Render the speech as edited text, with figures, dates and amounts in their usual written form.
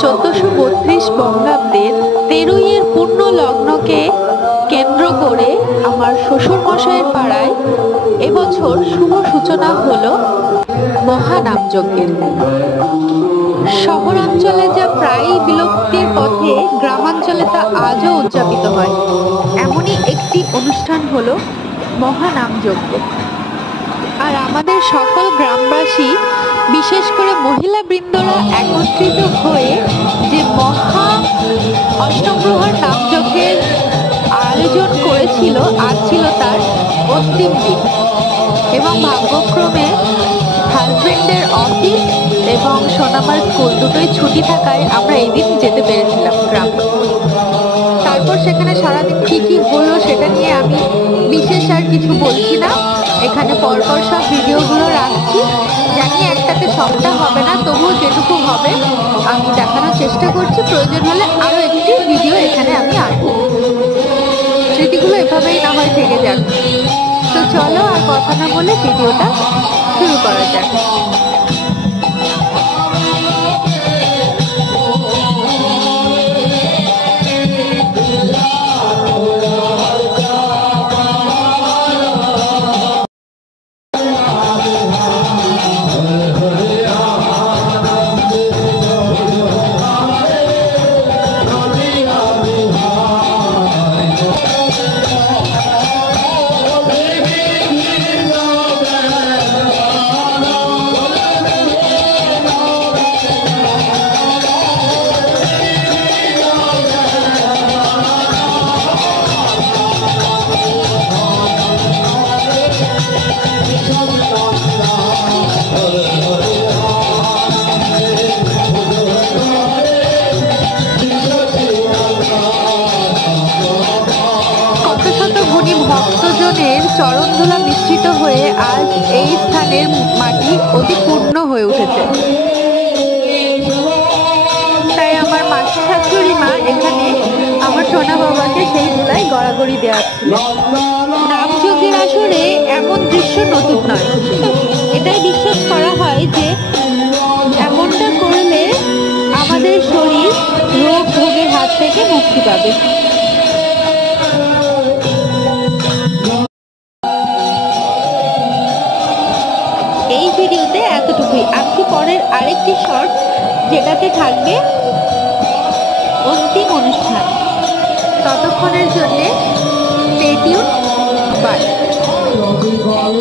1432 বঙ্গাব্দের 13-এর পূর্ণ লগ্নকে কেন্দ্র করে আমার শ্বশুরমশাইয়ের পাড়ায় এবছর শুভ সূচনা হলো মহানামযজ্ঞের। শহরাঞ্চলে যা প্রায়ই বিলুপ্তির পথে, গ্রামাঞ্চলে তা আজও উদযাপিত হয়। এমনই একটি অনুষ্ঠান হলো মহানামযজ্ঞ। আর আমাদের সকল গ্রামবাসী, বিশেষ করে মহিলা বৃন্দরা একত্রিত হয়ে যে মহা অষ্টমপ্রহর নামযজ্ঞের আয়োজন করেছিল, আজ ছিল তার অন্তিম দিন। এবং ভাগ্যক্রমে হাজবেন্ডের অফিস এবং সোনামার স্কুল দুটোই ছুটি থাকায় আমরা এই দিন যেতে পেরেছিলাম গ্রামে। তারপর সেখানে সারাদিন কী কী হলো সেটা নিয়ে আমি বিশেষ আর কিছু বলছি না, এখানে পরপর সব ভিডিওগুলো রাখছি। জানি একটাতে সবটা হবে না, তবুও যেটুকু হবে আমি দেখানোর চেষ্টা করছি। প্রয়োজন হলে আরও একটি ভিডিও এখানে আমি আনবো। স্মৃতিগুলো এভাবেই না হয় থেকে যাক। তো চলো আর কথা না বলে ভিডিওটা শুরু করা যাক। ভক্তজনের চরণধুলা মিশ্রিত হয়ে আজ এই স্থানের মাটি অতি পূর্ণ হয়ে উঠেছে। তাই আমার মাসি শাশুড়ি মা এখানে আমার সোনা বাবাকে সেই ধুলায় গড়াগড়ি দেওয়াচ্ছিল। নামযজ্ঞের আসরে এমন দৃশ্য নতুন নয়। এটাই বিশ্বাস করা হয় যে এমনটা করলে আমাদের শরীর রোগ ভোগের হাত থেকে মুক্তি পাবে। এই ভিডিওতে এতটুকুই। আসছি পরের আরেকটি শর্ট, যেটাতে থাকবে অন্তিম অনুষ্ঠান। ততক্ষণের জন্যে স্টে টিউন। বাই।